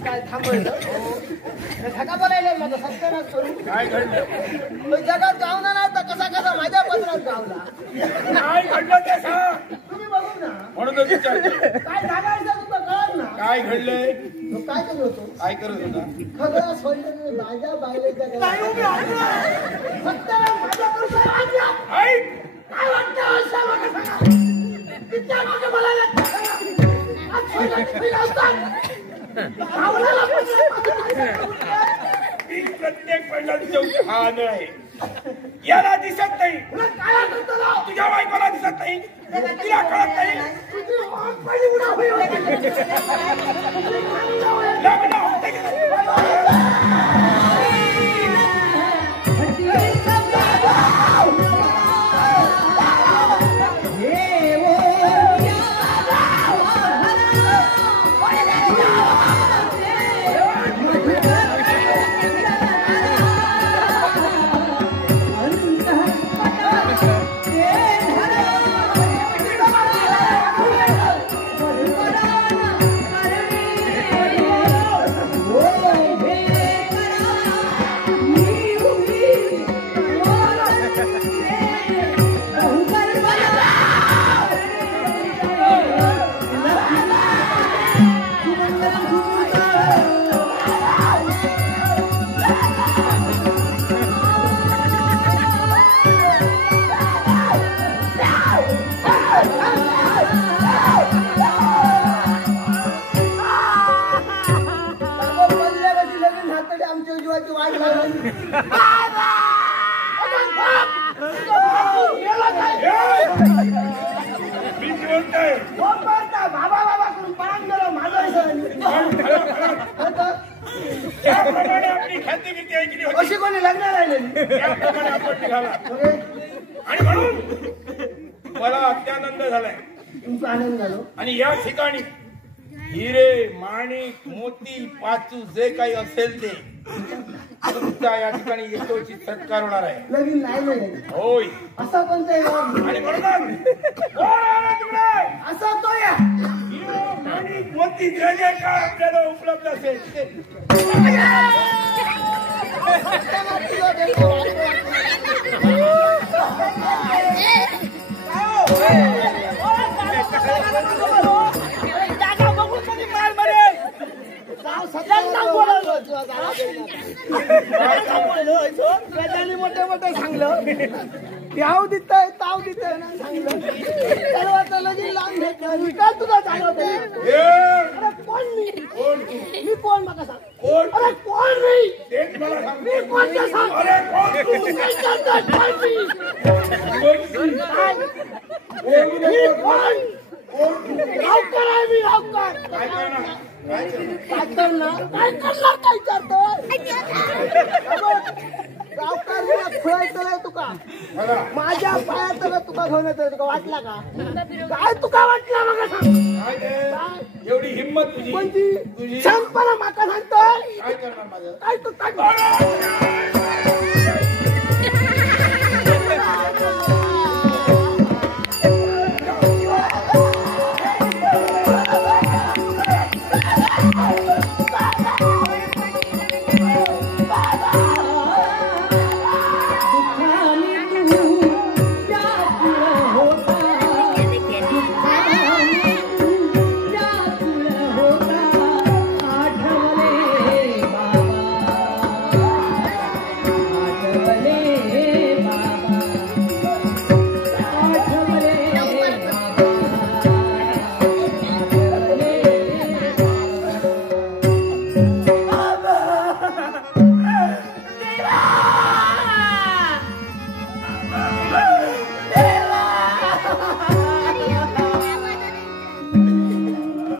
काय थांबवलं थका बनायला माझा सत्यानाश करू काय घडलं जगात गावना नाही तर कसा कसा माझ्या पत्रात गावला काय घडलं ते सांग तुम्ही बघू ना म्हणून विचारतो काय सांगायचं तुला कळत ना काय घडलंय तो काय करत होतो काय करत होता खगळा सोडलं माझ्या बायलेच्या सत्यानाश माझ्या पुरुषाला ऐक काय वाटतं अशा मला सांगा तिच्या मागे मला प्रत्येक महिलांचे हा नाही याला दिसत नाही तुझ्या बायकोला दिसत नाही तिला कळत नाही लग्न होते अशी कोणी लग्न राहिलेली आणि म्हणून मला अत्यानंद झालाय तुमचा आनंद झालो आणि या ठिकाणी हिरे माणिक मोती पाचू जे काही असेल ते तुमचा या ठिकाणी येतोची सत्कार होणार आहे लगीन नाही मिळेल होय असा कोणता आणि म्हणतात कोण आला तिकडे असा तो या हिरे माणिक मोती जे जे काय आपल्याला उपलब्ध असेल ते मोठे मोठे सांगलं याव दितय ताव दितय ना सांगलं सर्वांचं लगीन लावून घेतलं काय तुला सांगत अरे कोण मी कोण मला सांग कोण अरे कोण मी तेच मला सांग मी कोण ते सांग अरे कोण तू काय करतोय कोण मी गावकर आहे मी गावकर काय करणार काय करणार काय करणार काय करतोय सावकार खुळायचं तुका मला माझ्या पायात तुका घेऊन येतो तुका वाटला का काय तुका वाटला मग सांग काय ते? एवढी हिंमत तुझी कोणती तुझी सांगपणा माका सांगतोय काय करणार माझं काय तू काय